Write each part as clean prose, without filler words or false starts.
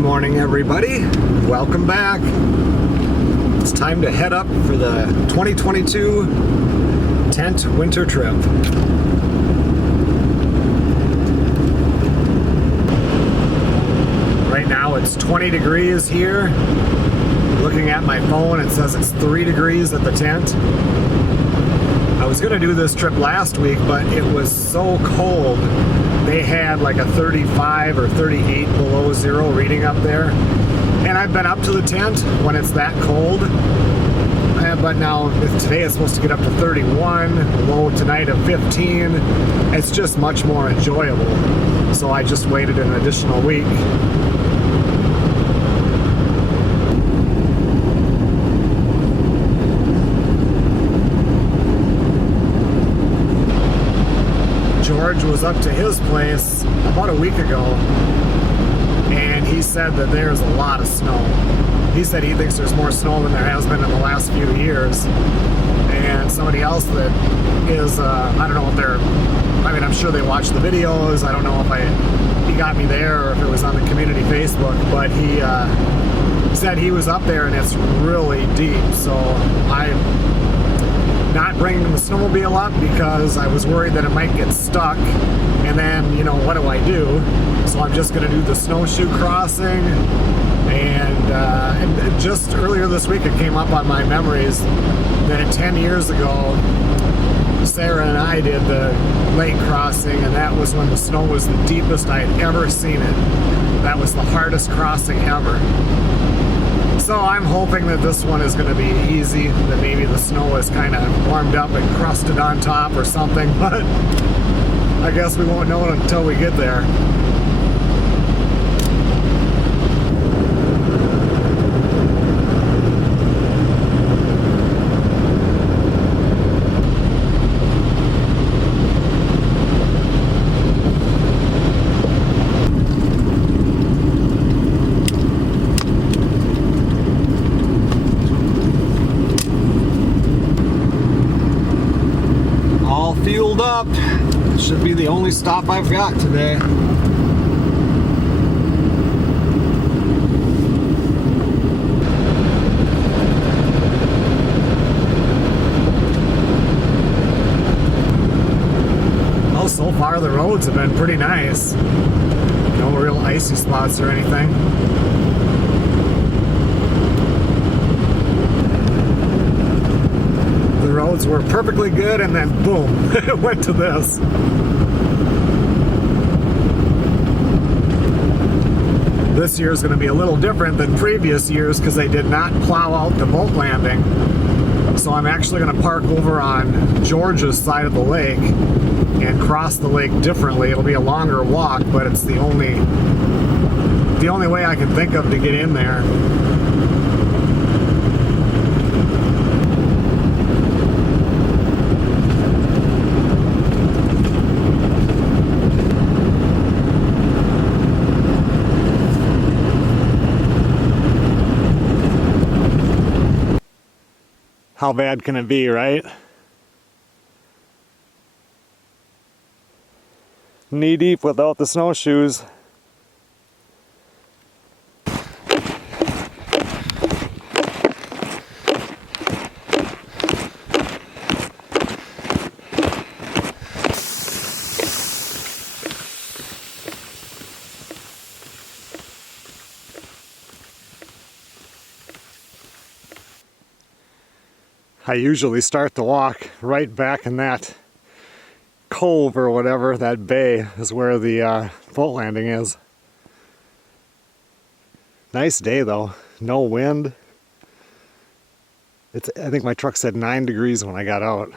morning, everybody. Welcome back. It's time to head up for the 2022 tent winter trip. Right now it's 20 degrees here. Looking at my phone, it says it's 3 degrees at the tent. I was going to do this trip last week, but it was so cold. They had like a 35 or 38 below zero reading up there. And I've been up to the tent when it's that cold. But now today it's supposed to get up to 31, low tonight of 15. It's just much more enjoyable. So I just waited an additional week. George was up to his place about a week ago, and he said that there's a lot of snow. He said he thinks there's more snow than there has been in the last few years. And somebody else that is, I don't know if they're, I mean, I'm sure they watch the videos. I don't know if he got me there or if it was on the community Facebook, but he said he was up there and it's really deep. So I'm not bringing the snowmobile up because I was worried that it might get stuck, and then, you know, what do I do? So I'm just going to do the snowshoe crossing. And just earlier this week it came up on my memories that 10 years ago Sarah and I did the lake crossing, and that was when the snow was the deepest I had ever seen it. That was the hardest crossing ever. So I'm hoping that this one is going to be easy, that maybe the snow is kind of warmed up and crusted on top or something, but I guess we won't know it until we get there. Fueled up. Should be the only stop I've got today. Well, so far the roads have been pretty nice. No real icy spots or anything. The roads were perfectly good, and then boom, it went to this. This year is going to be a little different than previous years because they did not plow out the boat landing. So I'm actually going to park over on George's side of the lake and cross the lake differently. It'll be a longer walk, but it's the only way I can think of to get in there. How bad can it be, right? Knee deep without the snowshoes. I usually start the walk right back in that cove or whatever, that bay is where the boat landing is. Nice day though, no wind. I think my truck said 9 degrees when I got out.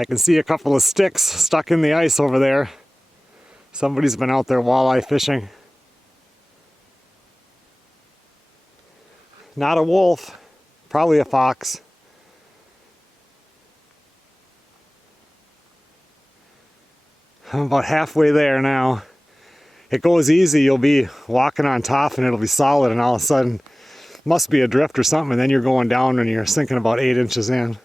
I can see a couple of sticks stuck in the ice over there. Somebody's been out there walleye fishing. Not a wolf, probably a fox. I'm about halfway there now. It goes easy, you'll be walking on top and it'll be solid, and all of a sudden, must be a drift or something, and then you're going down and you're sinking about 8 inches in.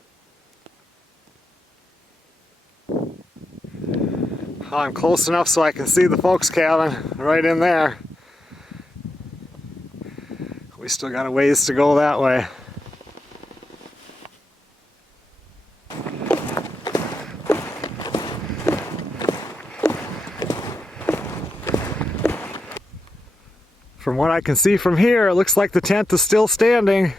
I'm close enough so I can see the folks' cabin right in there. We still got a ways to go that way. From what I can see from here, it looks like the tent is still standing.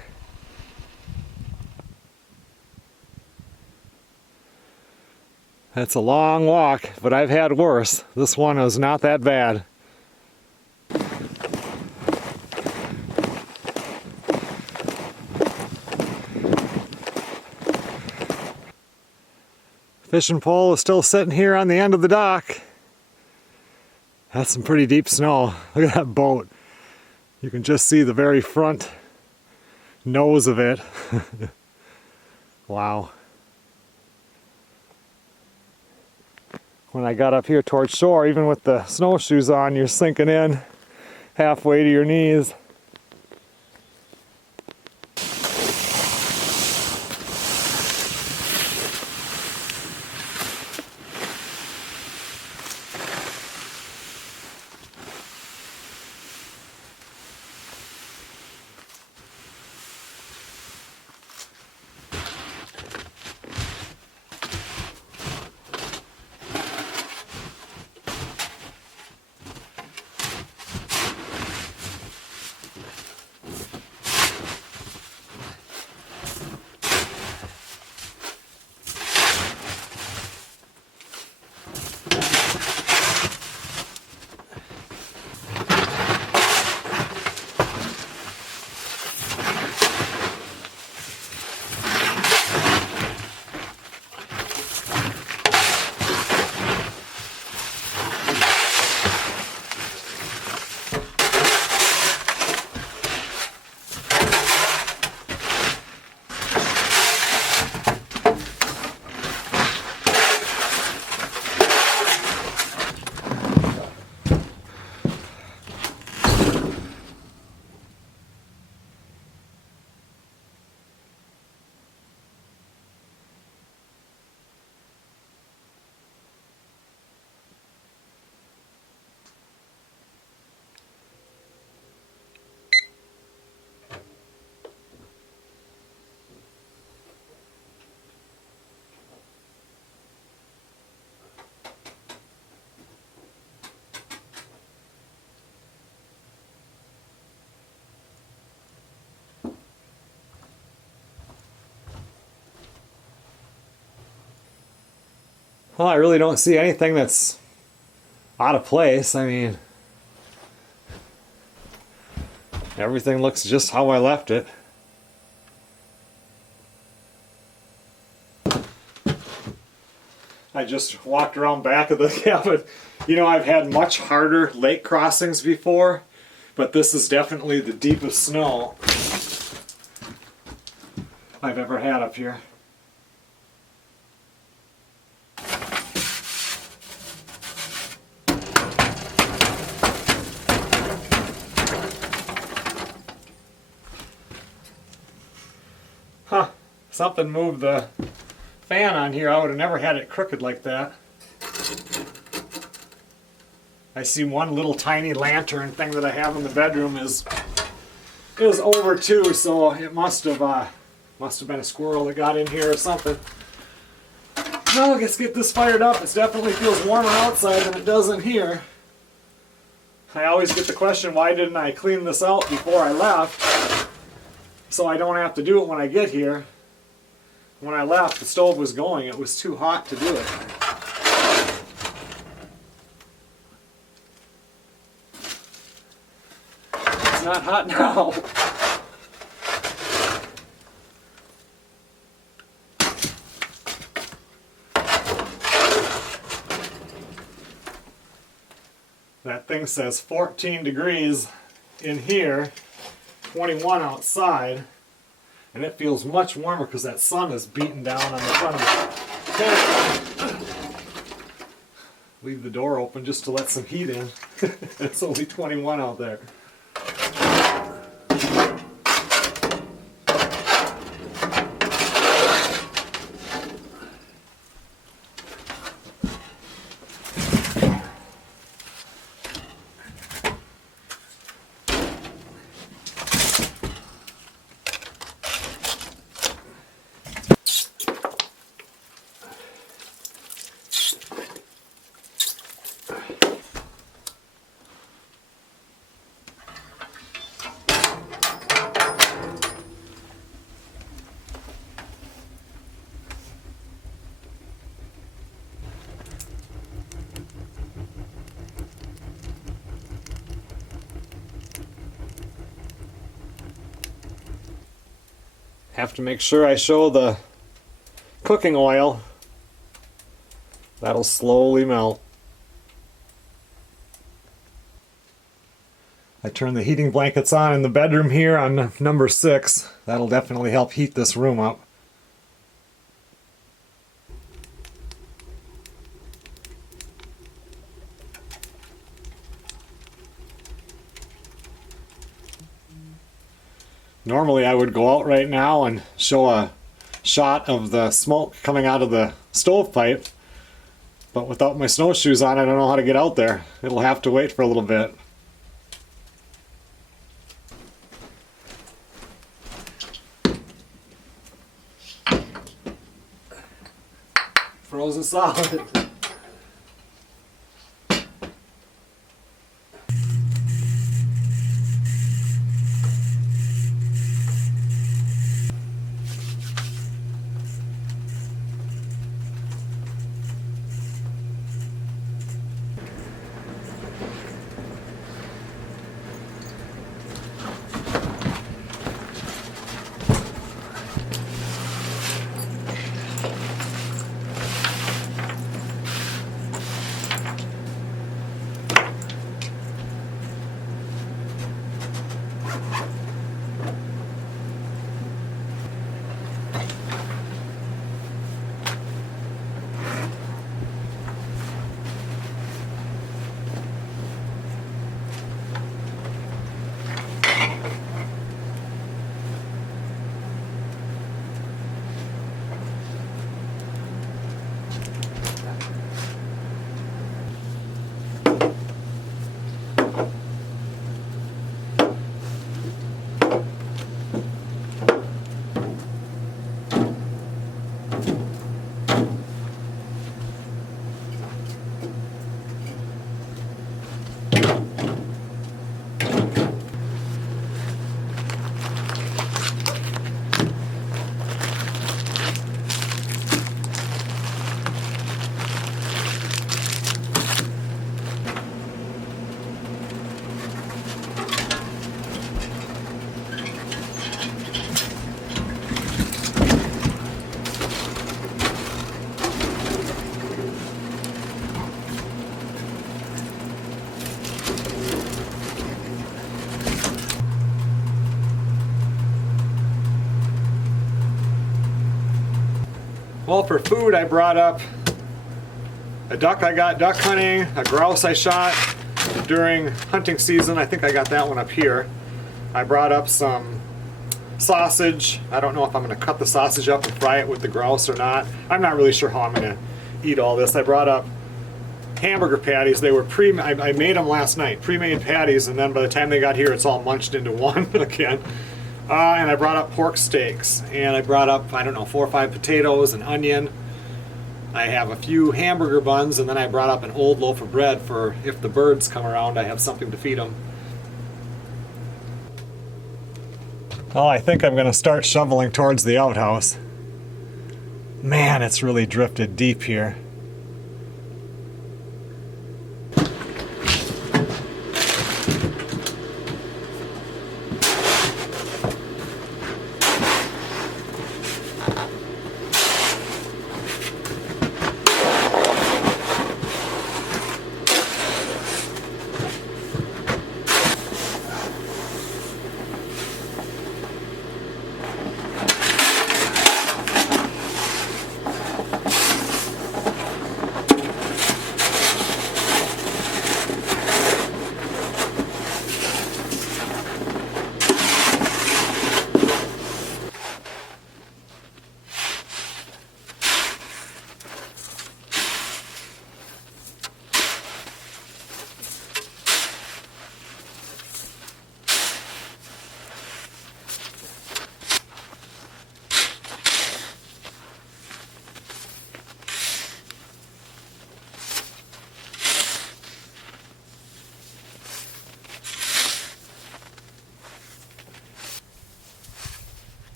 That's a long walk, but I've had worse. This one was not that bad. Fishing pole is still sitting here on the end of the dock. That's some pretty deep snow. Look at that boat. You can just see the very front nose of it. Wow. When I got up here towards shore, even with the snowshoes on, you're sinking in halfway to your knees. Well, I really don't see anything that's out of place. I mean, everything looks just how I left it. I just walked around back of the cabin. You know, I've had much harder lake crossings before, but this is definitely the deepest snow I've ever had up here. Huh, something moved the fan on here. I would have never had it crooked like that. I see one little tiny lantern thing that I have in the bedroom is over too, so it must have been a squirrel that got in here or something. Well, let's get this fired up. It definitely feels warmer outside than it does in here. I always get the question, why didn't I clean this out before I left? So I don't have to do it when I get here. When I left, the stove was going. It was too hot to do it. It's not hot now. That thing says 14 degrees in here. 21 outside, and it feels much warmer because that sun is beating down on the front of the tent. Leave the door open just to let some heat in. It's only 21 out there. Have to make sure I show the cooking oil. That'll slowly melt. I turn the heating blankets on in the bedroom here on number 6. That'll definitely help heat this room up. Normally I would go out right now and show a shot of the smoke coming out of the stovepipe, but without my snowshoes on I don't know how to get out there. It'll have to wait for a little bit. Frozen solid. Well, for food I brought up a duck I got duck hunting, a grouse I shot during hunting season. I think I got that one up here. I brought up some sausage. I don't know if I'm going to cut the sausage up and fry it with the grouse or not. I'm not really sure how I'm going to eat all this. I brought up hamburger patties. They were I made them last night, pre-made patties, and then by the time they got here it's all munched into one again. And I brought up pork steaks, and I brought up, I don't know, 4 or 5 potatoes, an onion. I have a few hamburger buns, and then I brought up an old loaf of bread for if the birds come around, I have something to feed them. Well, I think I'm going to start shoveling towards the outhouse. Man, it's really drifted deep here.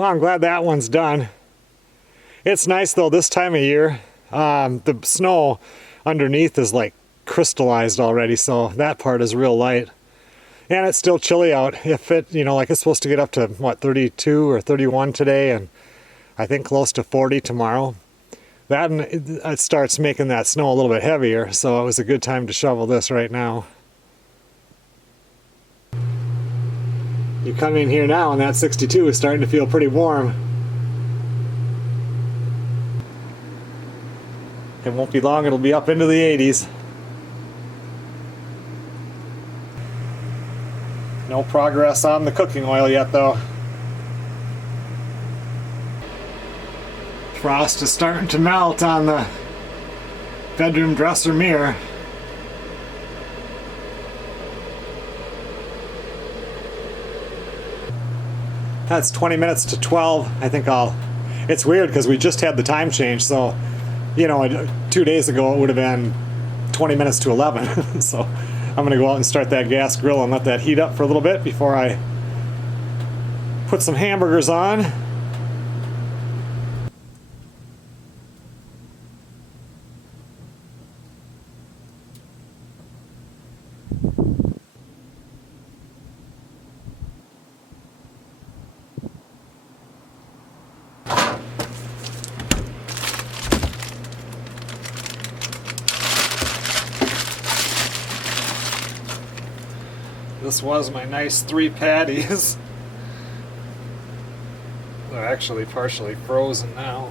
Well, I'm glad that one's done. It's nice though this time of year. The snow underneath is like crystallized already, so that part is real light. And it's still chilly out. If it, like it's supposed to get up to what, 32 or 31 today, and I think close to 40 tomorrow. That it starts making that snow a little bit heavier, so it was a good time to shovel this right now. You come in here now and that 62 is starting to feel pretty warm. It won't be long, it'll be up into the 80s. No progress on the cooking oil yet though. Frost is starting to melt on the bedroom dresser mirror. That's 20 minutes to 12. I think it's weird because we just had the time change, so 2 days ago it would have been 20 minutes to 11. So I'm gonna go out and start that gas grill and let that heat up for a little bit before I put some hamburgers on. This was my nice 3 patties. They're actually partially frozen now.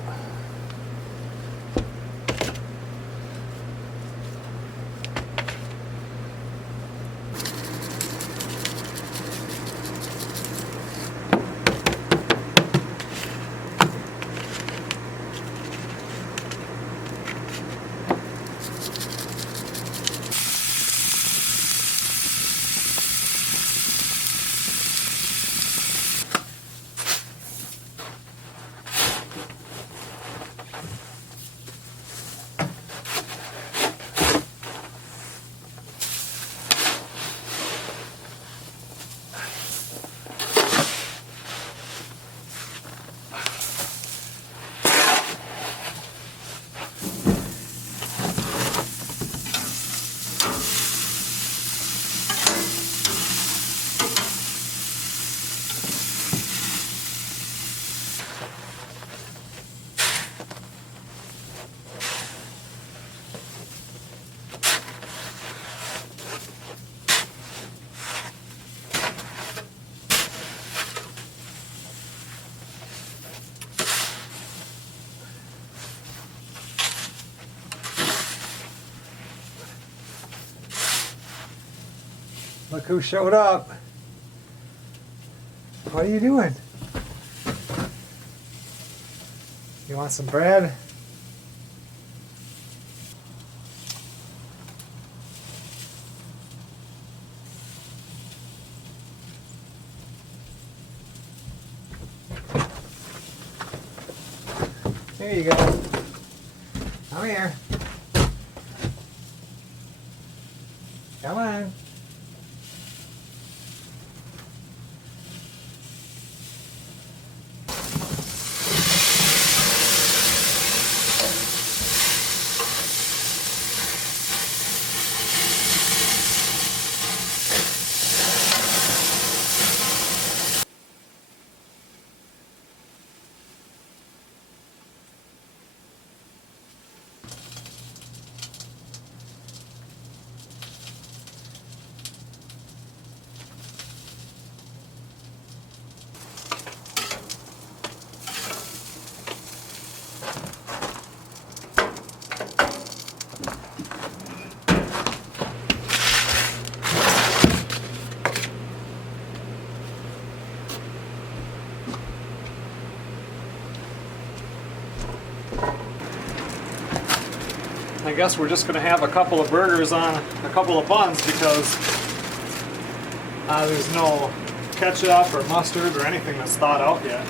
Look who showed up. What are you doing? You want some bread? There you go. Come here. Come on. I guess we're just going to have a couple of burgers on a couple of buns because there's no ketchup or mustard or anything that's thawed out yet.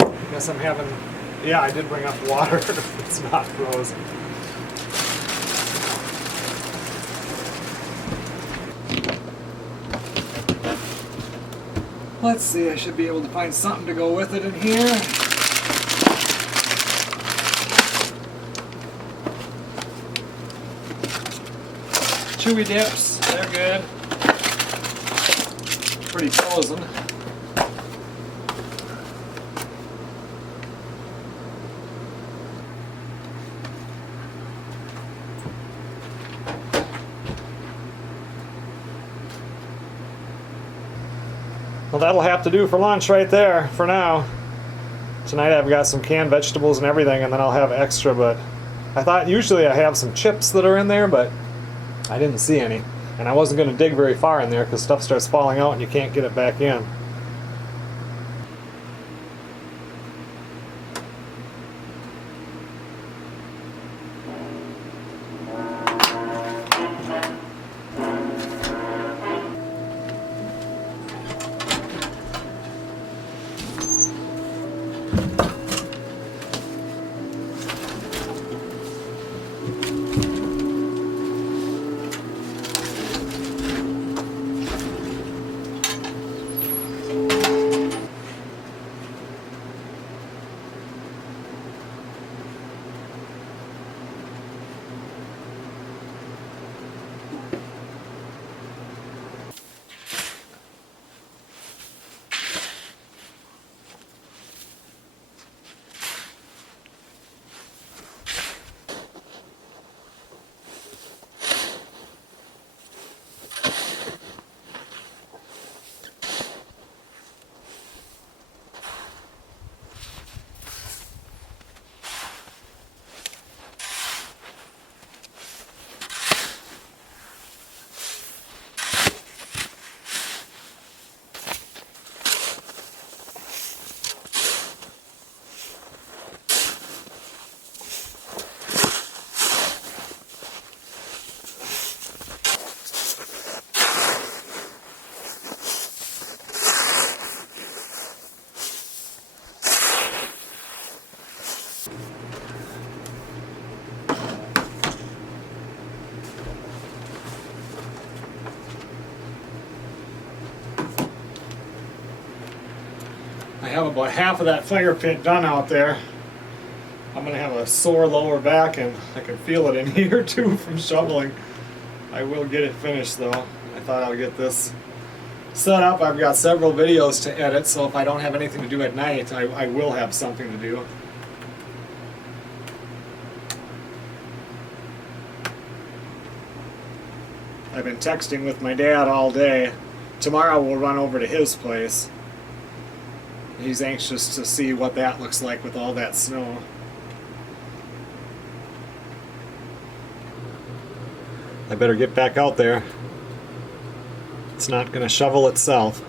I guess I'm having, yeah, I did bring up water. It's not frozen. Let's see, I should be able to find something to go with it in here. Chewy dips, they're good. Pretty frozen. Well, that'll have to do for lunch right there for now. Tonight I've got some canned vegetables and everything, and then I'll have extra, but I thought usually I have some chips that are in there, but I didn't see any. And I wasn't going to dig very far in there because stuff starts falling out and you can't get it back in. I have about half of that fire pit done out there. I'm going to have a sore lower back, and I can feel it in here too from shoveling. I will get it finished though. I thought I'll get this set up. I've got several videos to edit, so if I don't have anything to do at night, I will have something to do. I've been texting with my dad all day. Tomorrow we'll run over to his place. He's anxious to see what that looks like with all that snow. I better get back out there. It's not going to shovel itself.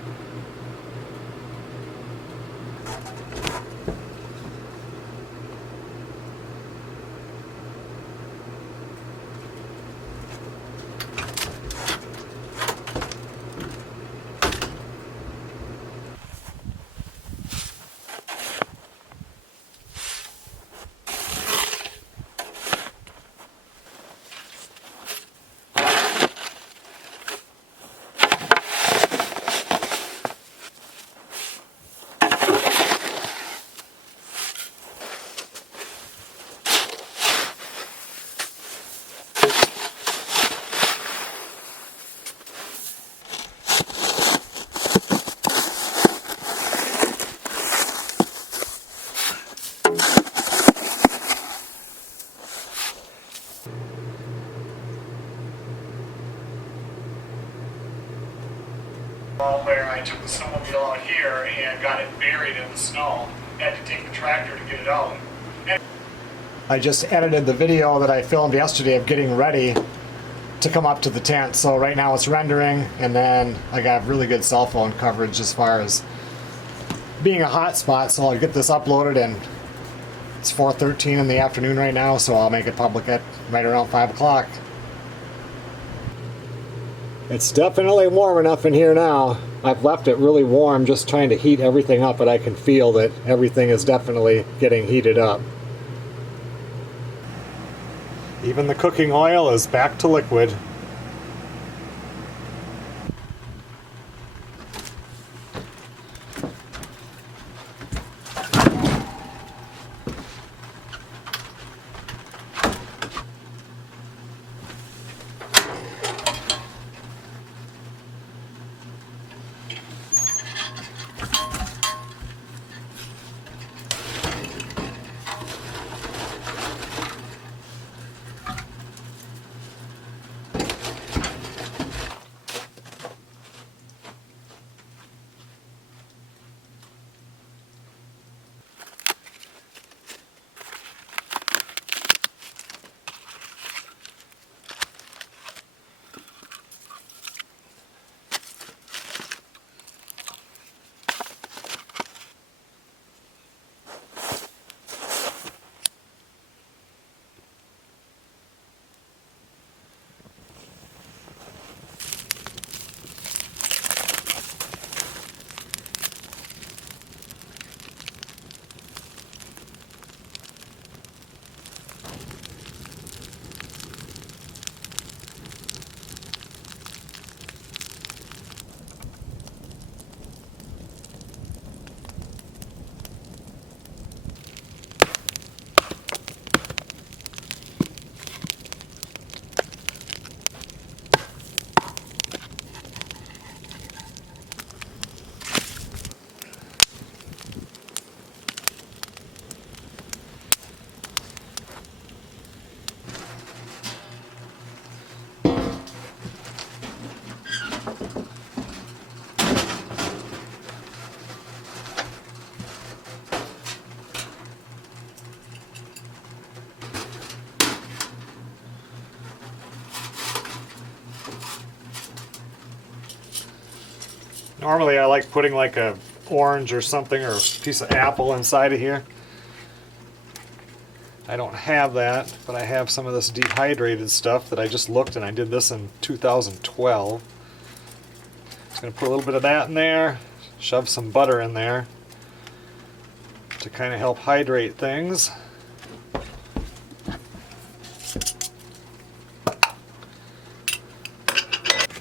Where I took the snowmobile out here and got it buried in the snow. Had to take the tractor to get it out. I just edited the video that I filmed yesterday of getting ready to come up to the tent. So right now it's rendering, and then I got really good cell phone coverage as far as being a hotspot. So I'll get this uploaded, and it's 4:13 in the afternoon right now, so I'll make it public at right around 5 o'clock. It's definitely warm enough in here now. I've left it really warm just trying to heat everything up, but I can feel that everything is definitely getting heated up. Even the cooking oil is back to liquid. Normally I like putting like a orange or something or a piece of apple inside of here. I don't have that, but I have some of this dehydrated stuff that I just looked, and I did this in 2012. Just going to put a little bit of that in there, shove some butter in there to kind of help hydrate things.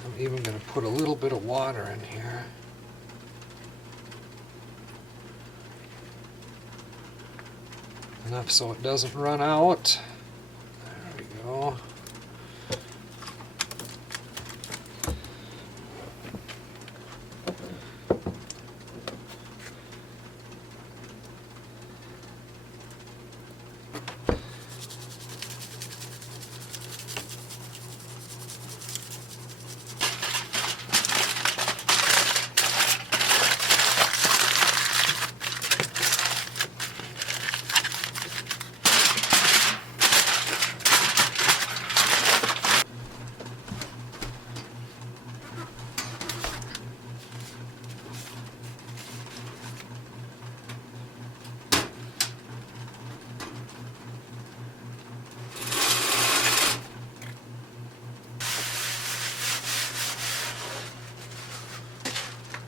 I'm even going to put a little bit of water in here. Enough so it doesn't run out. There we go.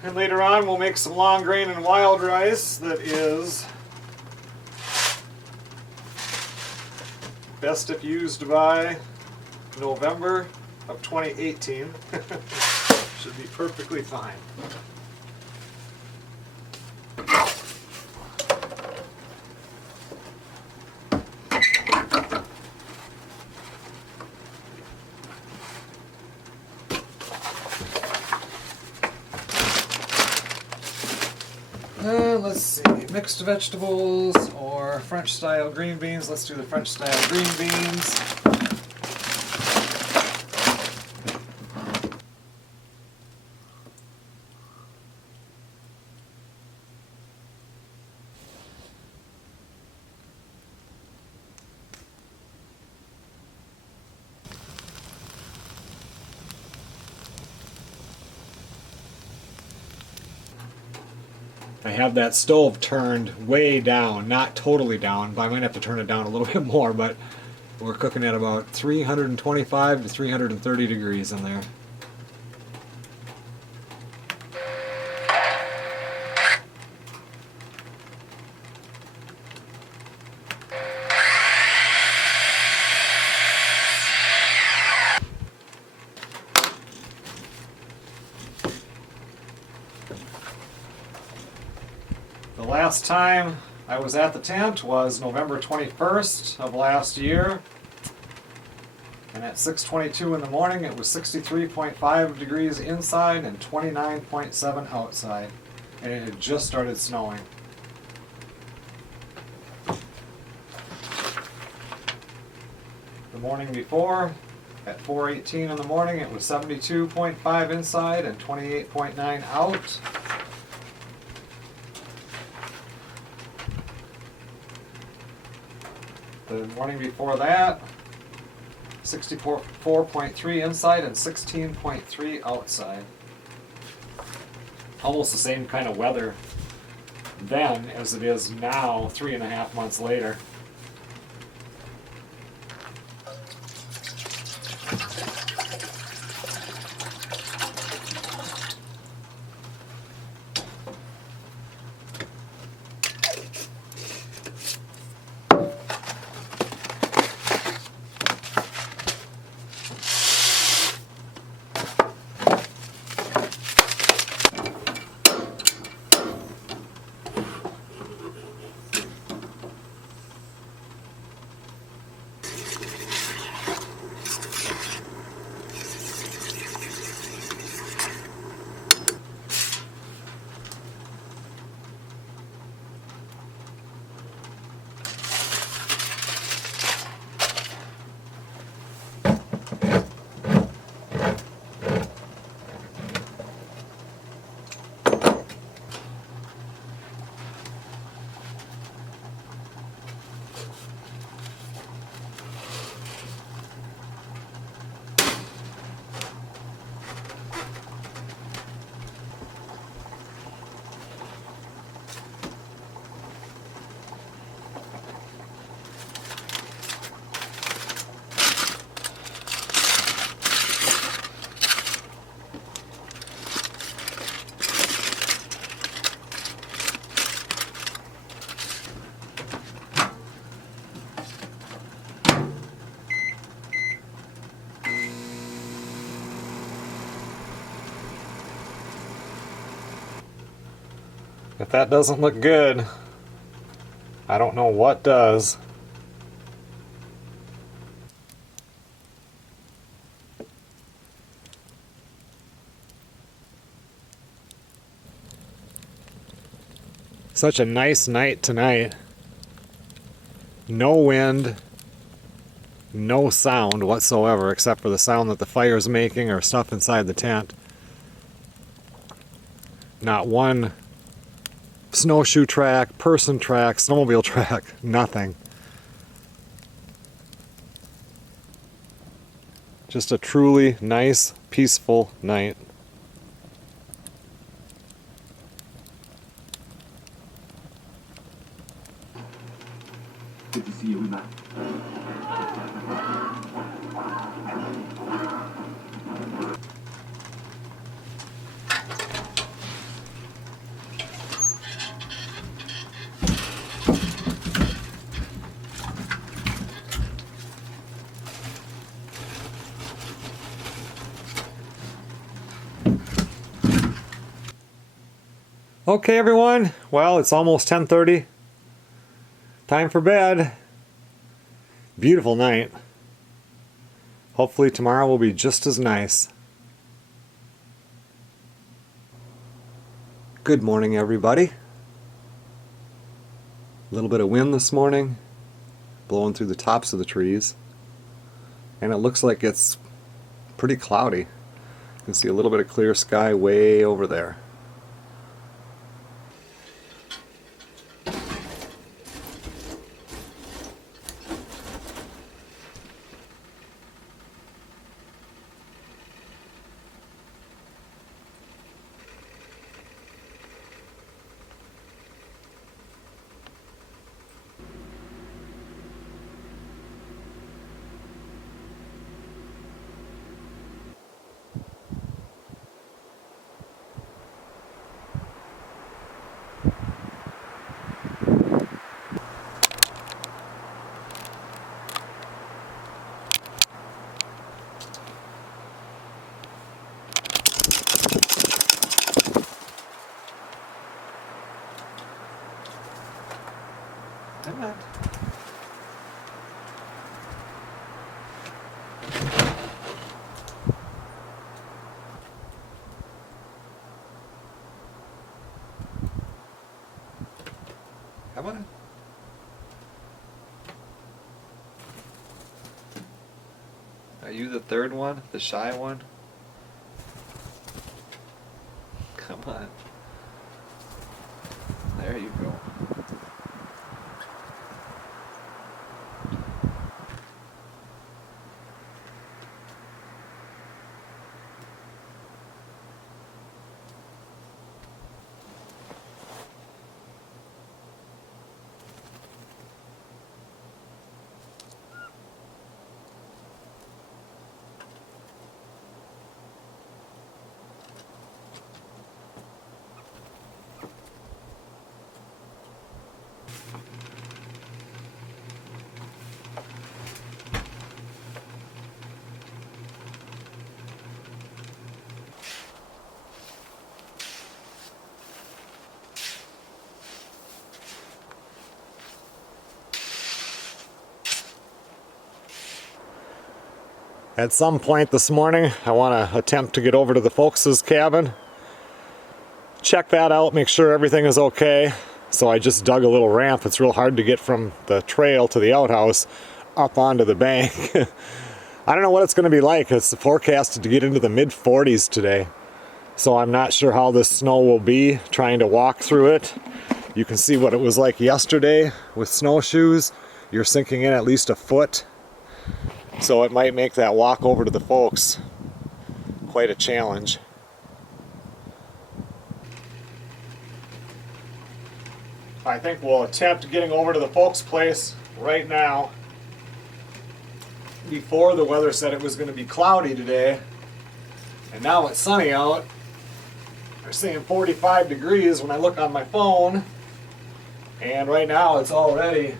And later on we'll make some long grain and wild rice that is best if used by November of 2018. Should be perfectly fine. Let's see, mixed vegetables or French style green beans. Let's do the French style green beans. I have that stove turned way down, not totally down, but I might have to turn it down a little bit more, but we're cooking at about 325 to 330 degrees in there. The last time I was at the tent was November 21st of last year, and at 6:22 in the morning it was 63.5 degrees inside and 29.7 outside, and it had just started snowing. The morning before, at 4:18 in the morning, it was 72.5 inside and 28.9 out. The morning before that, 64.3 inside and 16.3 outside. Almost the same kind of weather then as it is now, 3.5 months later. If that doesn't look good, I don't know what does. Such a nice night tonight. No wind, no sound whatsoever except for the sound that the fire's making or stuff inside the tent. Not one snowshoe track, person track, snowmobile track, nothing. Just a truly nice, peaceful night. Good to see you, Matt. Okay, everyone. Well, it's almost 10:30. Time for bed. Beautiful night. Hopefully tomorrow will be just as nice. Good morning, everybody. A little bit of wind this morning, blowing through the tops of the trees. And it looks like it's pretty cloudy. You can see a little bit of clear sky way over there. Come on. Come on. Are you the third one? The shy one? Come on. There you go. At some point this morning, I want to attempt to get over to the folks' cabin, check that out, make sure everything is okay. So I just dug a little ramp. It's real hard to get from the trail to the outhouse up onto the bank. I don't know what it's going to be like. It's forecasted to get into the mid-40s today. So I'm not sure how this snow will be trying to walk through it. You can see what it was like yesterday with snowshoes. You're sinking in at least a foot. So it might make that walk over to the folks quite a challenge. I think we'll attempt getting over to the folks' place right now. Before, the weather said it was going to be cloudy today, and now it's sunny out. They're saying 45 degrees when I look on my phone, and right now it's already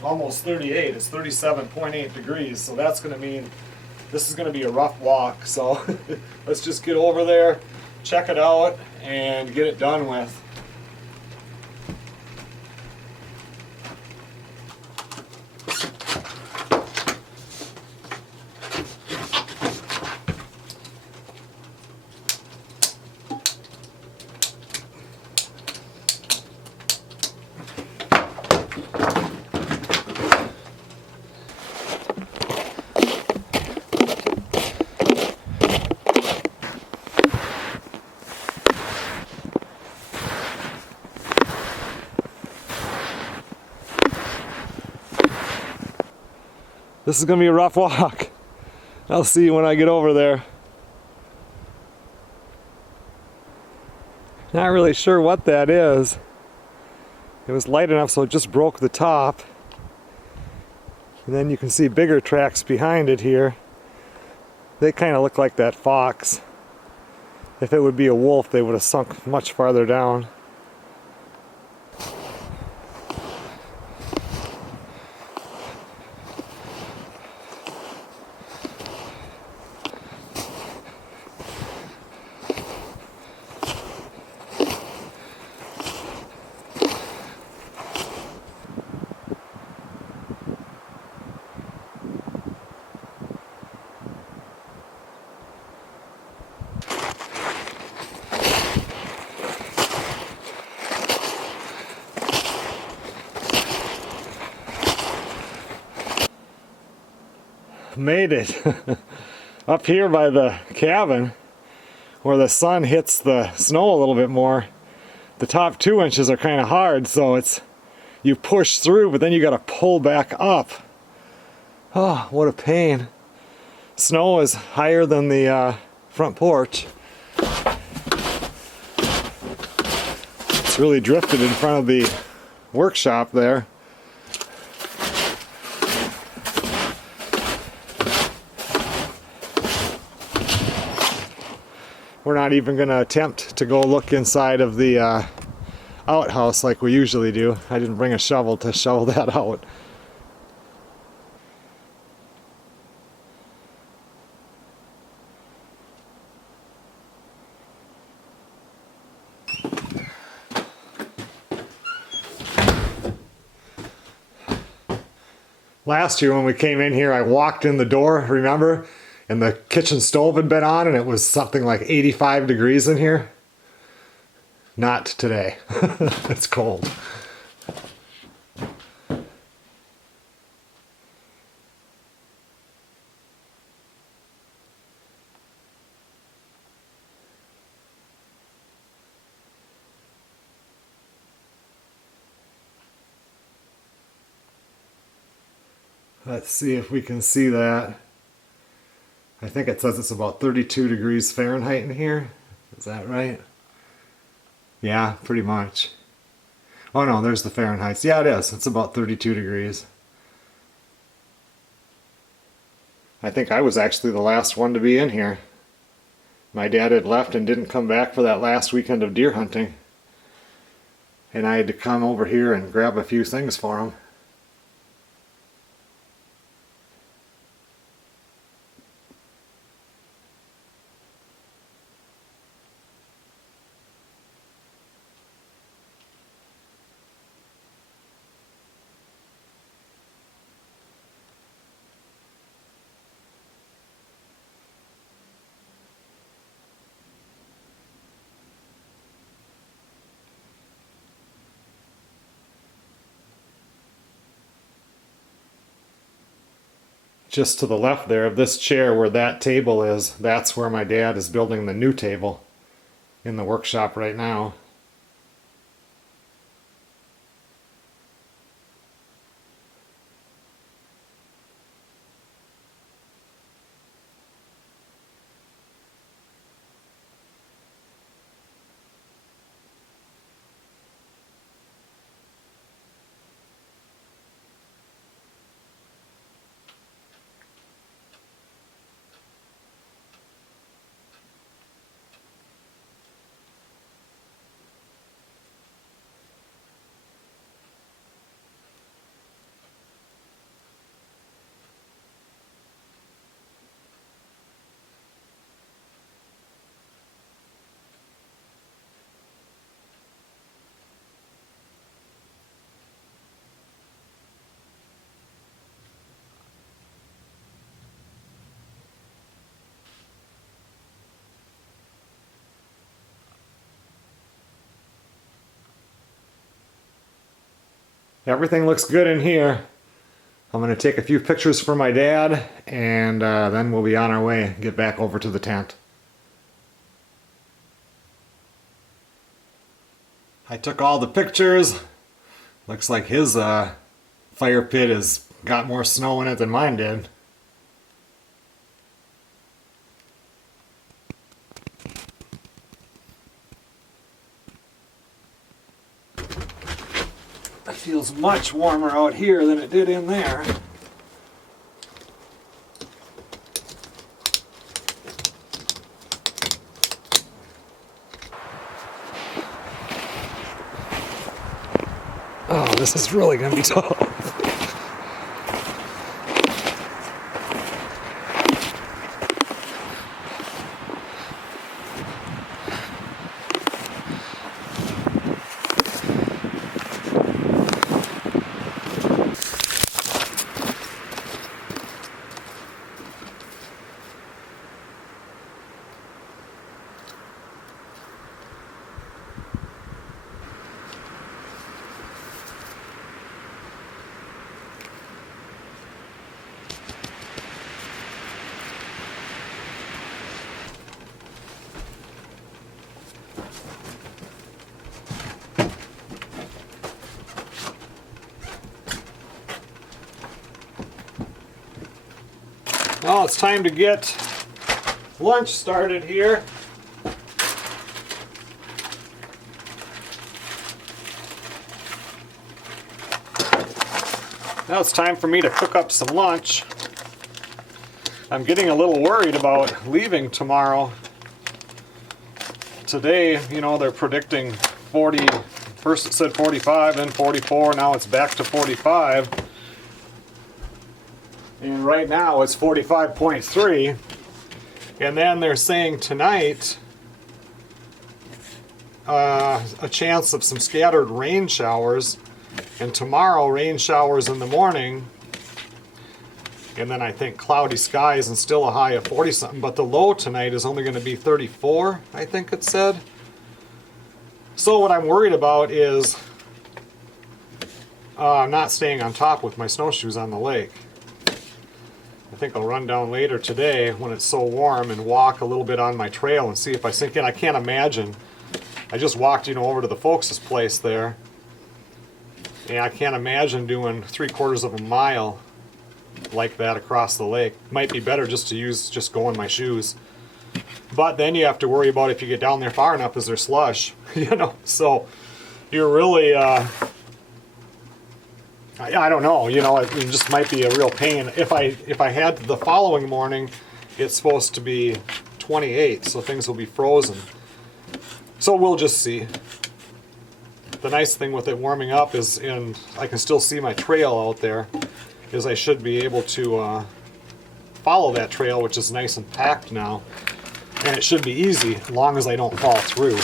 almost 38. It's 37.8 degrees, so that's going to mean this is going to be a rough walk. So let's just get over there, check it out, and get it done with. This is gonna be a rough walk. I'll see you when I get over there. Not really sure what that is. It was light enough so it just broke the top. And then you can see bigger tracks behind it here. They kind of look like that fox. If it would be a wolf, they would have sunk much farther down. Made it up here by the cabin where the sun hits the snow a little bit more. The top 2 inches are kind of hard, so it's you push through, but then you got to pull back up. Oh, what a pain. Snow is higher than the front porch. It's really drifted in front of the workshop there. We're not even going to attempt to go look inside of the outhouse like we usually do. I didn't bring a shovel to shovel that out. Last year when we came in here, I walked in the door, remember? And the kitchen stove had been on and it was something like 85 degrees in here. Not today. It's cold. Let's see if we can see that. I think it says it's about 32 degrees Fahrenheit in here. Is that right? Yeah, pretty much. Oh no, there's the Fahrenheit. Yeah, it is. It's about 32 degrees. I think I was actually the last one to be in here. My dad had left and didn't come back for that last weekend of deer hunting. And I had to come over here and grab a few things for him. Just to the left there of this chair where that table is, that's where my dad is building the new table in the workshop right now. Everything looks good in here. I'm going to take a few pictures for my dad, and then we'll be on our way, get back over to the tent. I took all the pictures. Looks like his fire pit is got more snow in it than mine did. It feels much warmer out here than it did in there. Oh, this is really going to be tough. Well, it's time to get lunch started here. Now it's time for me to cook up some lunch. I'm getting a little worried about leaving tomorrow. Today, you know, they're predicting 40, first it said 45, then 44, now it's back to 45. And right now it's 45.3. And then they're saying tonight a chance of some scattered rain showers. And tomorrow rain showers in the morning. And then I think cloudy skies and still a high of 40 something. But the low tonight is only going to be 34, I think it said. So what I'm worried about is I'm not staying on top with my snowshoes on the lake. I think I'll run down later today when it's so warm and walk a little bit on my trail and see if I sink in. I can't imagine. I just walked, you know, over to the folks' place there. And I can't imagine doing 3/4 of a mile like that across the lake. Might be better just to just go in my shoes. But then you have to worry about if you get down there far enough, is there slush? You know, so you're really, I don't know, you know, it just might be a real pain. If I had the following morning, it's supposed to be 28, so things will be frozen. So we'll just see. The nice thing with it warming up is, and I can still see my trail out there, is I should be able to follow that trail, which is nice and packed now. And it should be easy, as long as I don't fall through.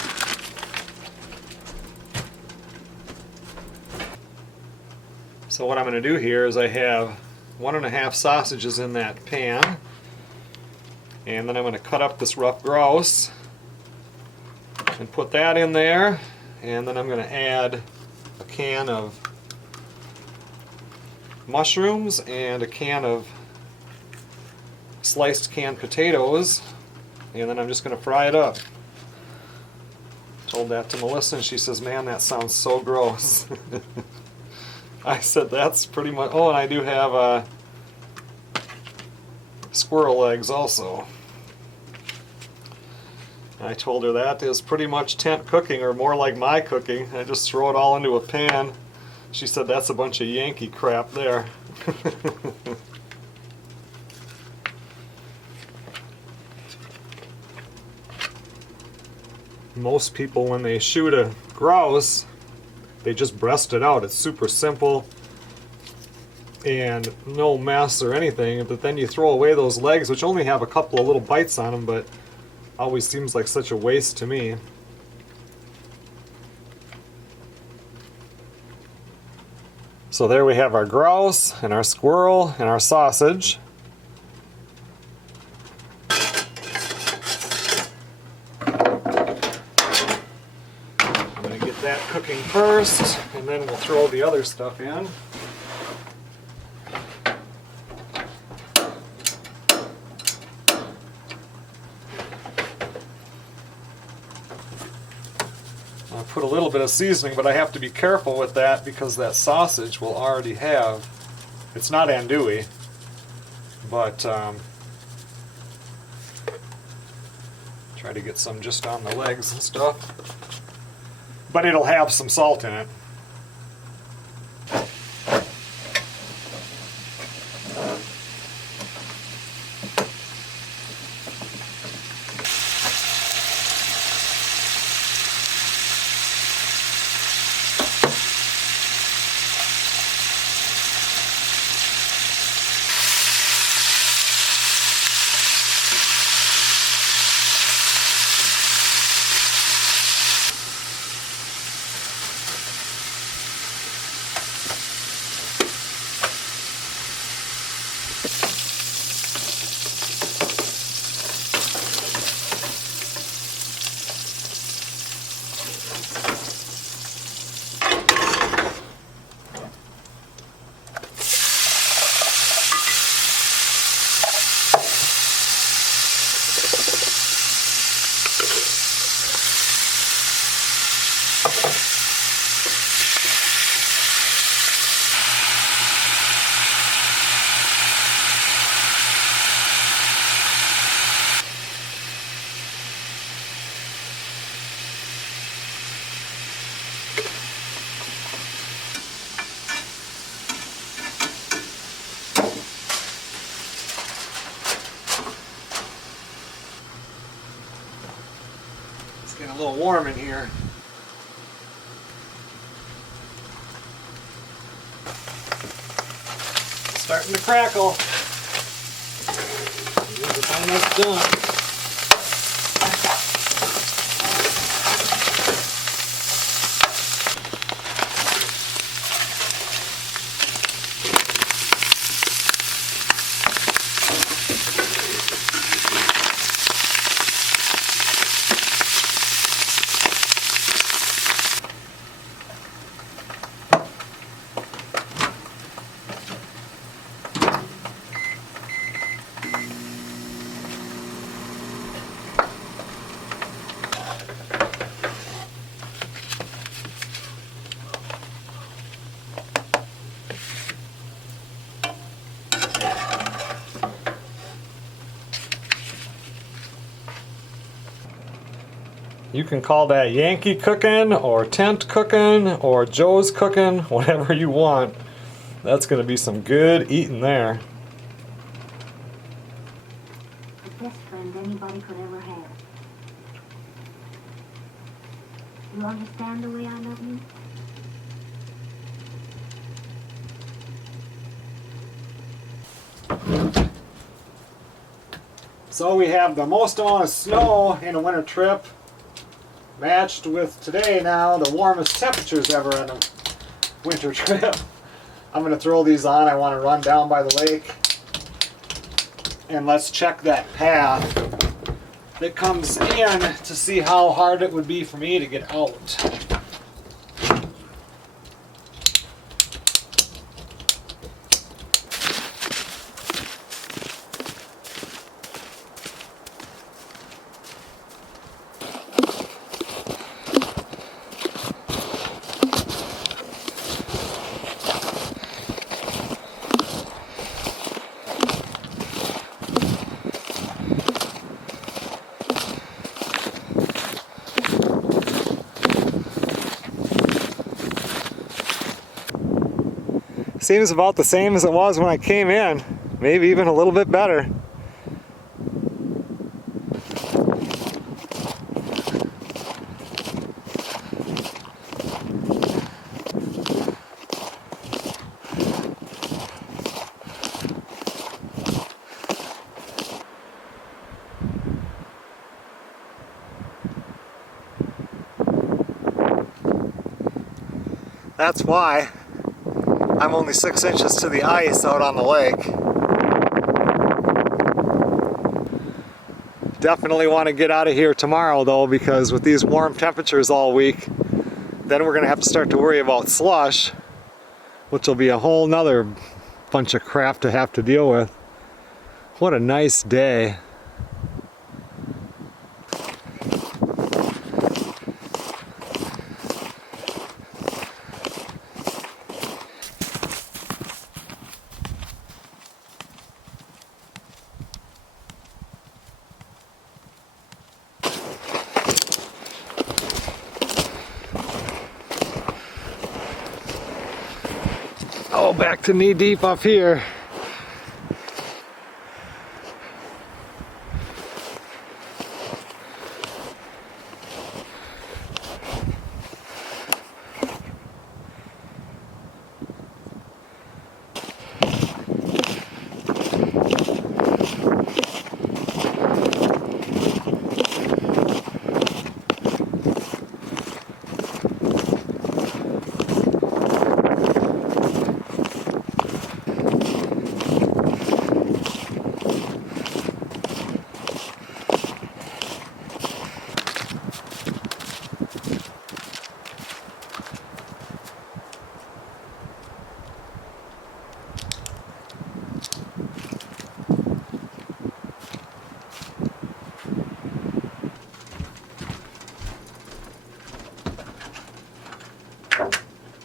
So what I'm going to do here is I have 1.5 sausages in that pan. And then I'm going to cut up this rough grouse and put that in there. And then I'm going to add a can of mushrooms and a can of sliced canned potatoes. And then I'm just going to fry it up. Told that to Melissa and she says, man, that sounds so gross. I said, that's pretty much... Oh, and I do have squirrel legs also. I told her that is pretty much tent cooking, or more like my cooking. I just throw it all into a pan. She said, that's a bunch of Yankee crap there. Most people, when they shoot a grouse, they just breast it out. It's super simple and no mess or anything, but then you throw away those legs, which only have a couple of little bites on them, but always seems like such a waste to me. So there we have our grouse and our squirrel and our sausage. That cooking first, and then we'll throw the other stuff in. I'll put a little bit of seasoning, but I have to be careful with that because that sausage will already have It's not andouille, but try to get some just on the legs and stuff. But it'll have some salt in it. It's getting a little warm in here. Starting to crackle. Here's the time that's done. You can call that Yankee cooking, or tent cooking, or Joe's cooking, whatever you want. That's going to be some good eating there. The best friend anybody could ever have. You understand the way I love you? So we have the most amount of snow in a winter trip, matched with today now the warmest temperatures ever in a winter trip. I'm going to throw these on. I want to run down by the lake. And let's check that path that comes in to see how hard it would be for me to get out. Seems about the same as it was when I came in, maybe even a little bit better. That's why I'm only 6 inches to the ice out on the lake. Definitely want to get out of here tomorrow though, because with these warm temperatures all week, then we're going to have to start to worry about slush, which will be a whole nother bunch of crap to have to deal with. What a nice day. Oh, back to knee deep up here.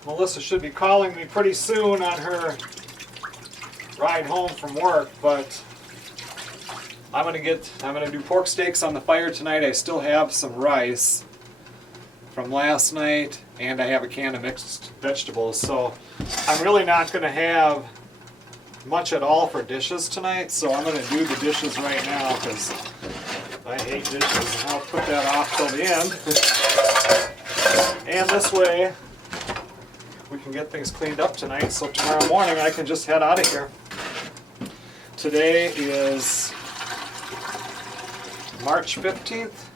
Melissa should be calling me pretty soon on her ride home from work, but I'm gonna do pork steaks on the fire tonight. I still have some rice from last night, and I have a can of mixed vegetables, so I'm really not gonna have much at all for dishes tonight, so I'm gonna do the dishes right now because I hate dishes, and I'll put that off till the end. And this way we can get things cleaned up tonight, so tomorrow morning I can just head out of here. Today is March 15th,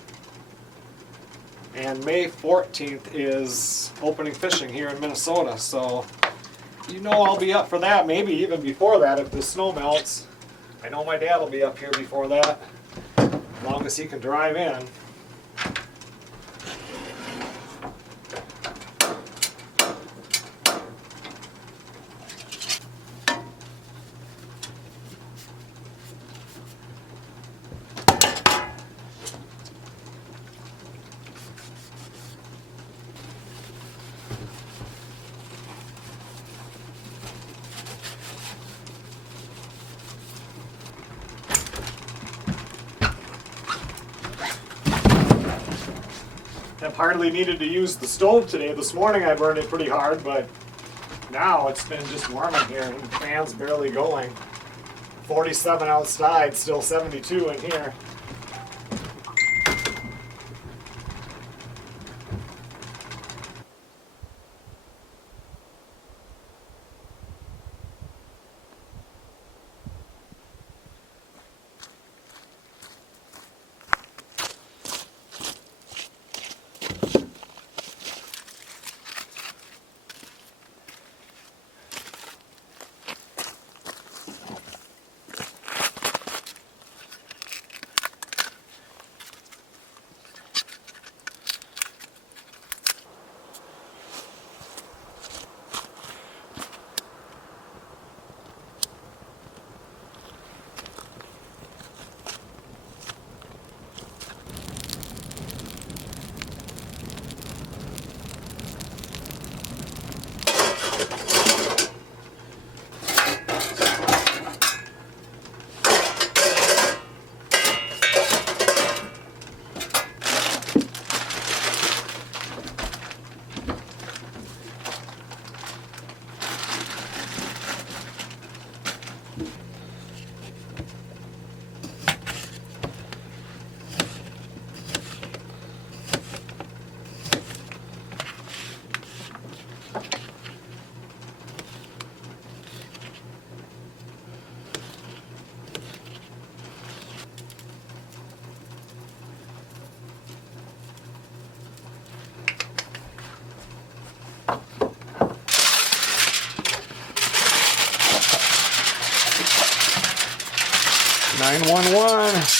and May 14th is opening fishing here in Minnesota, so you know I'll be up for that, maybe even before that if the snow melts. I know my dad will be up here before that, as long as he can drive in. I've hardly needed to use the stove today. This morning I burned it pretty hard, but now it's been just warm in here and the fan's barely going. 47 outside, still 72 in here.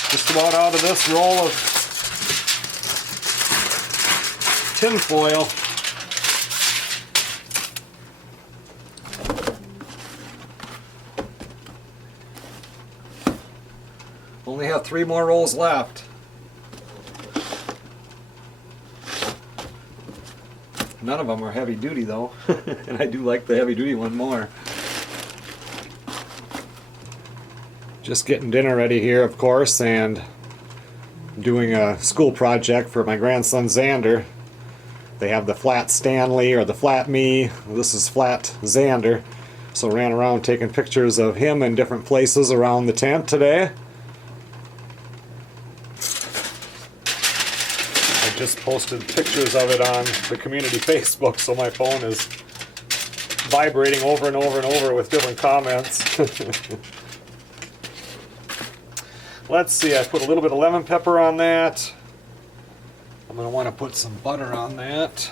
Just about out of this roll of tin foil. Only have 3 more rolls left. None of them are heavy duty though, and I do like the heavy duty one more. Just getting dinner ready here, of course, and doing a school project for my grandson Xander. They have the flat Stanley or the flat me. This is flat Xander. So ran around taking pictures of him in different places around the tent today. I just posted pictures of it on the community Facebook, so my phone is vibrating over and over and over with different comments. Let's see, I put a little bit of lemon pepper on that. I'm going to want to put some butter on that.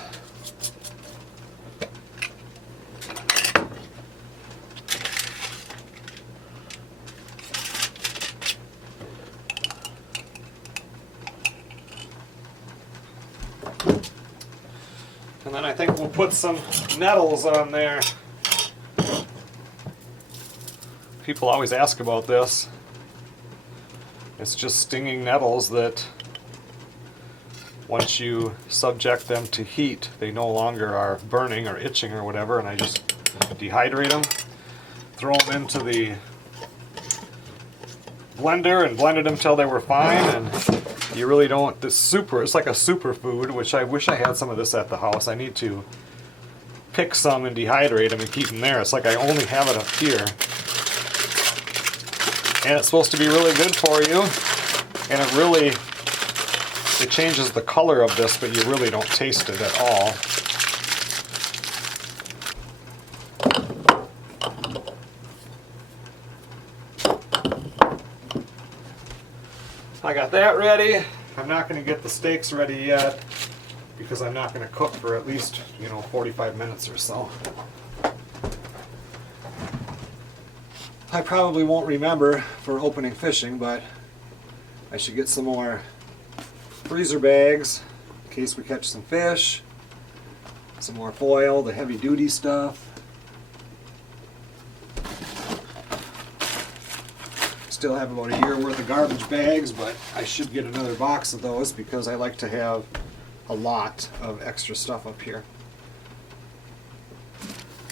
And then I think we'll put some nettles on there. People always ask about this. It's just stinging nettles that once you subject them to heat, they no longer are burning or itching or whatever, and I just dehydrate them, throw them into the blender and blended them till they were fine. And you really don't, it's like a superfood, which I wish I had some of this at the house. I need to pick some and dehydrate them and keep them there. It's like I only have it up here. And it's supposed to be really good for you. And it changes the color of this, but you really don't taste it at all. I got that ready. I'm not going to get the steaks ready yet because I'm not going to cook for at least, 45 minutes or so. I probably won't remember for opening fishing, but I should get some more freezer bags in case we catch some fish. Some more foil, the heavy duty stuff. Still have about a year worth of garbage bags, but I should get another box of those because I like to have a lot of extra stuff up here.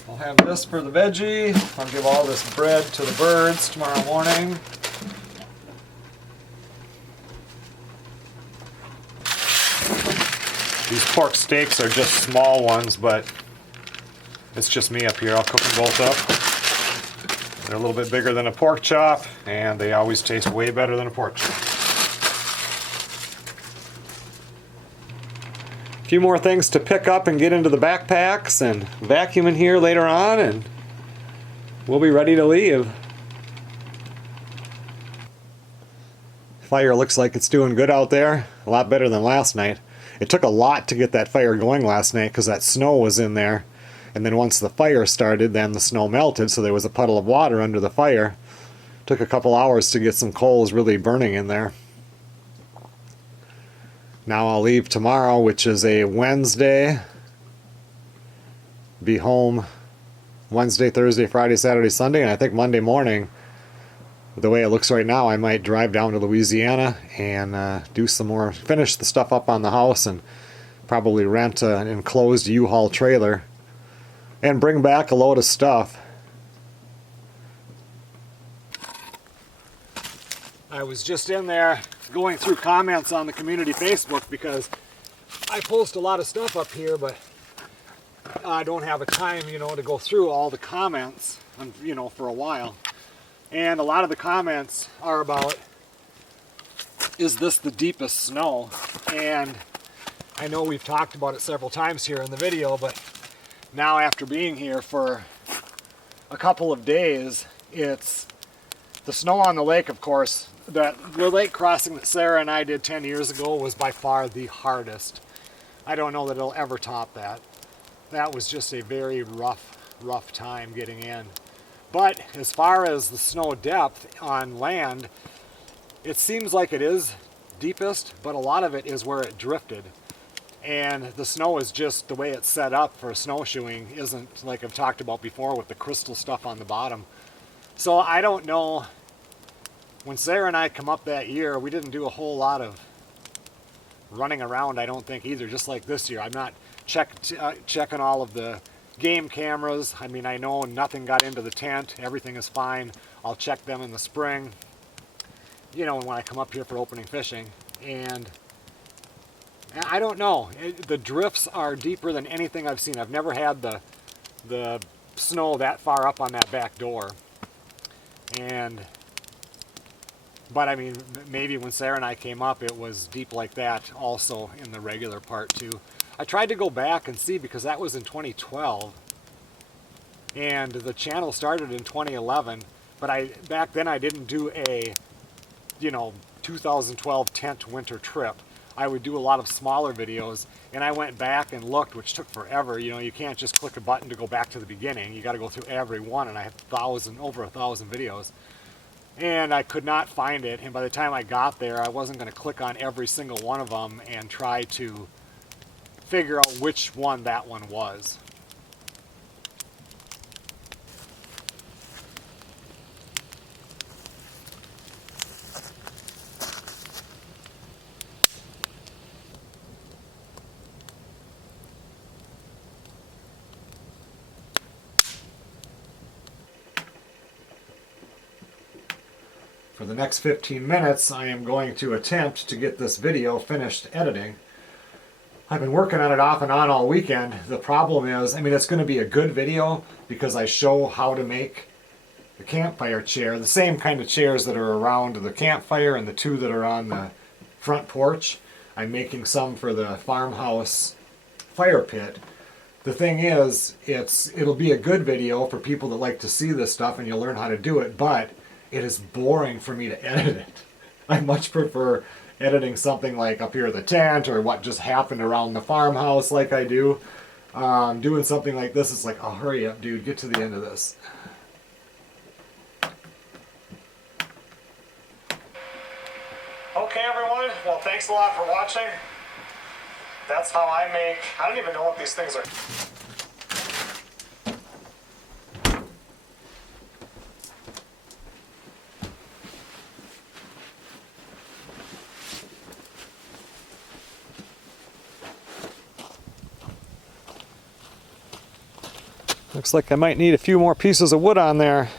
I'll have this for the veggie. I'll give all this bread to the birds tomorrow morning. These pork steaks are just small ones, but it's just me up here. I'll cook them both up. They're a little bit bigger than a pork chop, and they always taste way better than a pork chop. A few more things to pick up and get into the backpacks and vacuum in here later on, and we'll be ready to leave. Fire looks like it's doing good out there. A lot better than last night. It took a lot to get that fire going last night because that snow was in there. And then once the fire started, then the snow melted, so there was a puddle of water under the fire. Took a couple hours to get some coals really burning in there. Now I'll leave tomorrow, which is a Wednesday. Be home Wednesday, Thursday, Friday, Saturday, Sunday, and I think Monday morning, the way it looks right now, I might drive down to Louisiana and do some more, finish the stuff up on the house, and probably rent an enclosed U-Haul trailer and bring back a load of stuff. I was just in there going through comments on the community Facebook because I post a lot of stuff up here, but I don't have a time, to go through all the comments, for a while. And a lot of the comments are about, is this the deepest snow? And I know we've talked about it several times here in the video, but now after being here for a couple of days, it's the snow on the lake, of course. The lake crossing that Sarah and I did 10 years ago was by far the hardest. I don't know that it'll ever top that. That was just a very rough time getting in. But as far as the snow depth on land, it seems like it is deepest, but a lot of it is where it drifted. And the snow is just the way it's set up for snowshoeing isn't like I've talked about before with the crystal stuff on the bottom. So I don't know. When Sarah and I come up that year, we didn't do a whole lot of running around, I don't think, either, just like this year. I'm not checking all of the game cameras. I mean, I know nothing got into the tent. Everything is fine. I'll check them in the spring, when I come up here for opening fishing. And I don't know. The drifts are deeper than anything I've seen. I've never had the snow that far up on that back door. But I mean, maybe when Sarah and I came up, it was deep like that also in the regular part too. I tried to go back and see because that was in 2012 and the channel started in 2011, but back then I didn't do a, 2012 tent winter trip. I would do a lot of smaller videos, and I went back and looked, which took forever. You can't just click a button to go back to the beginning. You got to go through every one, and I had over 1,000 videos. And I could not find it, and by the time I got there, I wasn't going to click on every single one of them and try to figure out which one that one was. For the next 15 minutes, I am going to attempt to get this video finished editing. I've been working on it off and on all weekend. The problem is, it's going to be a good video because I show how to make the campfire chair, the same kind of chairs that are around the campfire and the two that are on the front porch. I'm making some for the farmhouse fire pit. The thing is, it'll be a good video for people that like to see this stuff and you'll learn how to do it, but it is boring for me to edit it. I much prefer editing something like up here at the tent or what just happened around the farmhouse like I do. Doing something like this, it's like, oh, hurry up, dude, get to the end of this. Okay, everyone. Well, thanks a lot for watching. That's how I don't even know what these things are. Looks like I might need a few more pieces of wood on there.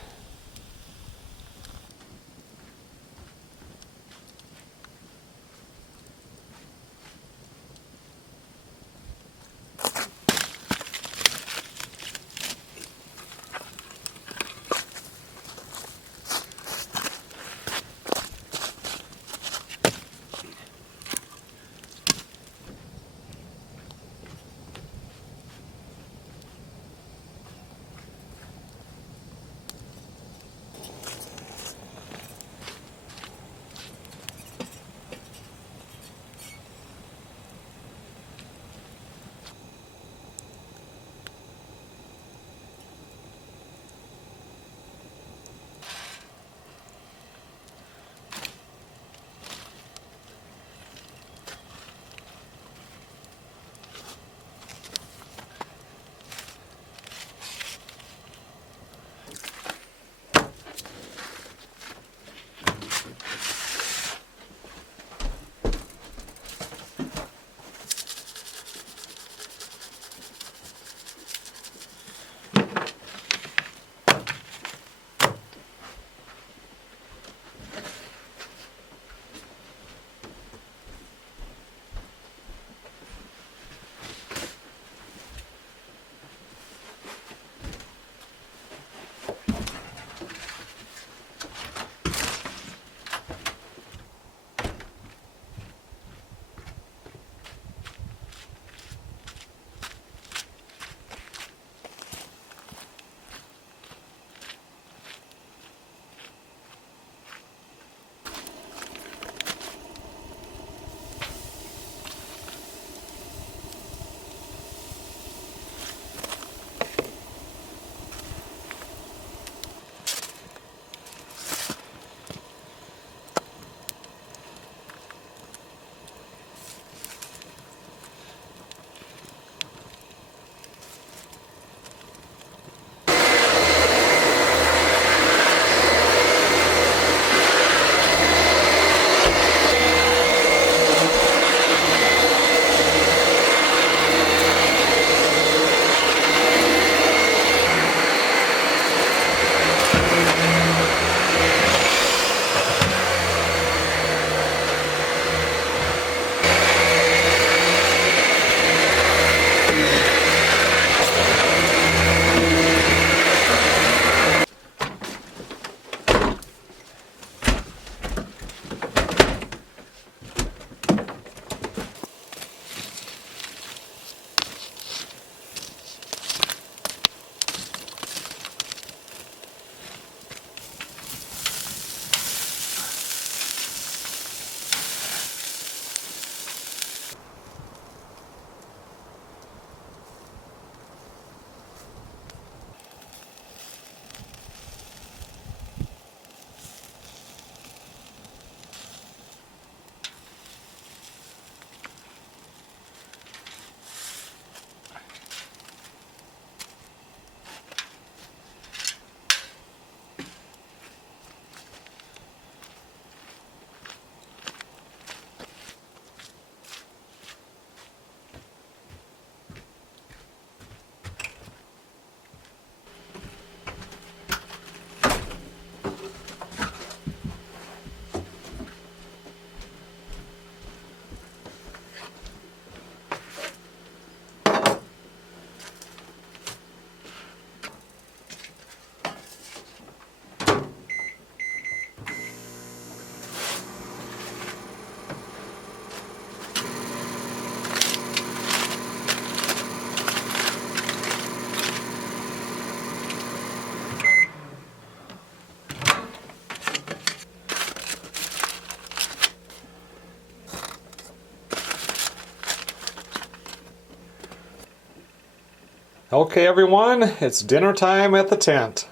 Okay everyone, it's dinner time at the tent.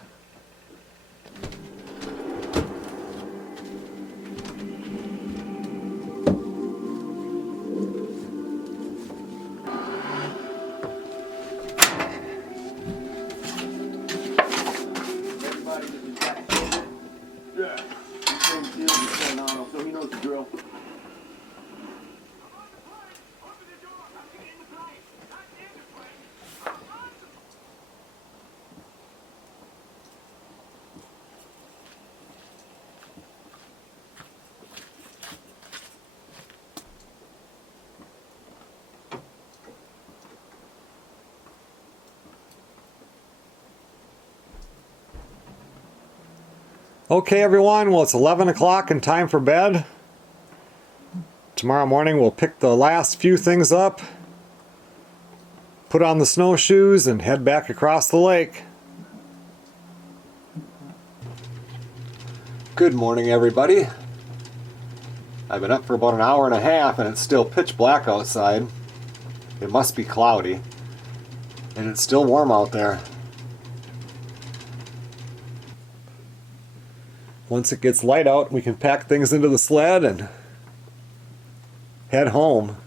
So he knows the drill. Okay everyone, well it's 11 o'clock and time for bed. Tomorrow morning we'll pick the last few things up, put on the snowshoes and head back across the lake. Good morning everybody. I've been up for about an hour and a half and it's still pitch black outside. It must be cloudy. And it's still warm out there. Once it gets light out, we can pack things into the sled and head home.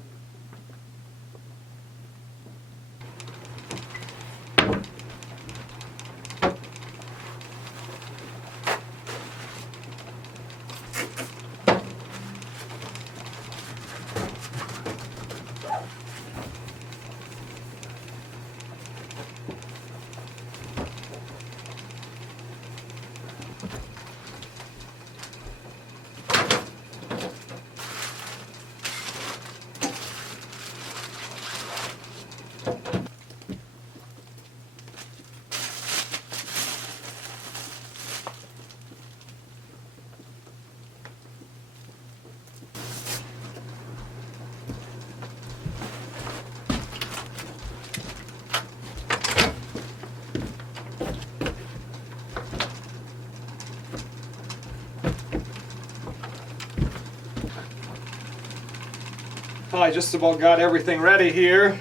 I just about got everything ready here.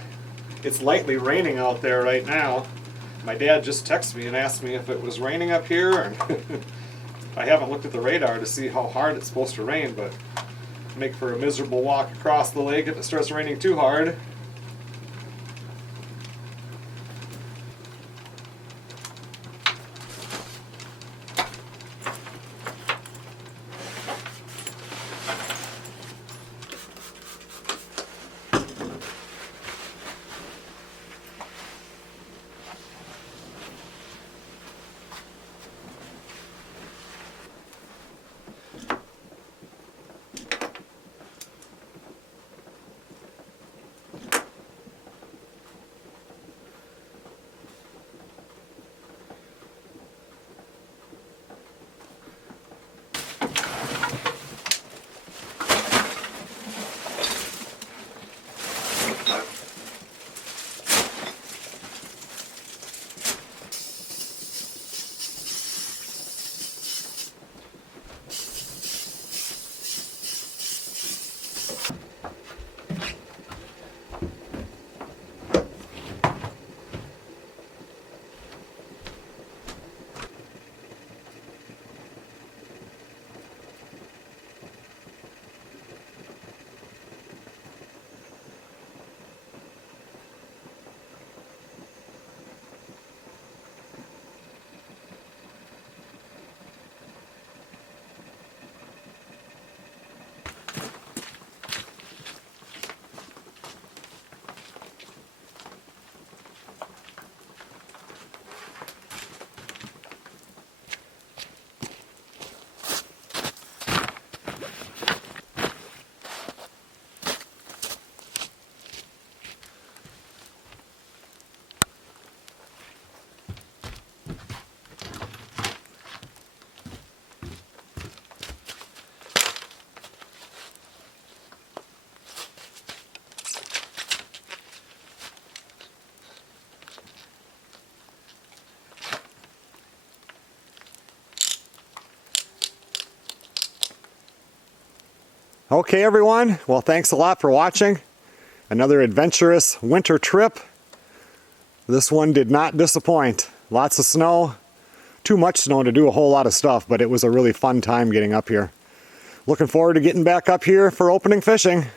It's lightly raining out there right now. My dad just texted me and asked me if it was raining up here. And I haven't looked at the radar to see how hard it's supposed to rain, but make for a miserable walk across the lake if it starts raining too hard. Okay everyone, well thanks a lot for watching. Another adventurous winter trip. This one did not disappoint. Lots of snow. Too much snow to do a whole lot of stuff, but it was a really fun time getting up here. Looking forward to getting back up here for opening fishing.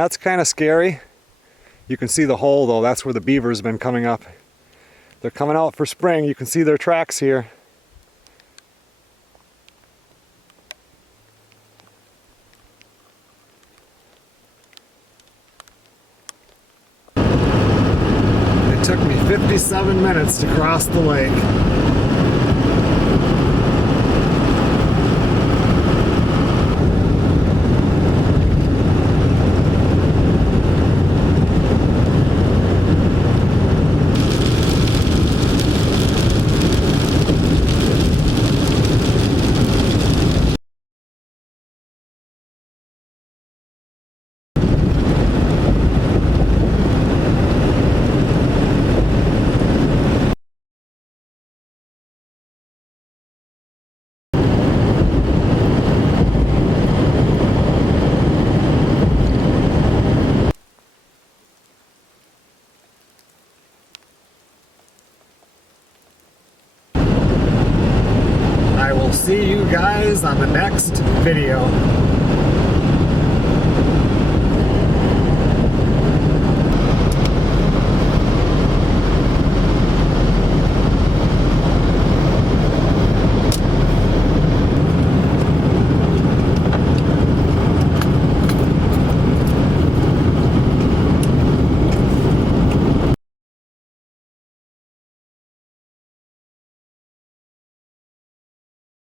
That's kind of scary. You can see the hole though, that's where the beaver's been coming up. They're coming out for spring, you can see their tracks here. It took me 57 minutes to cross the lake. I will see you guys on the next video.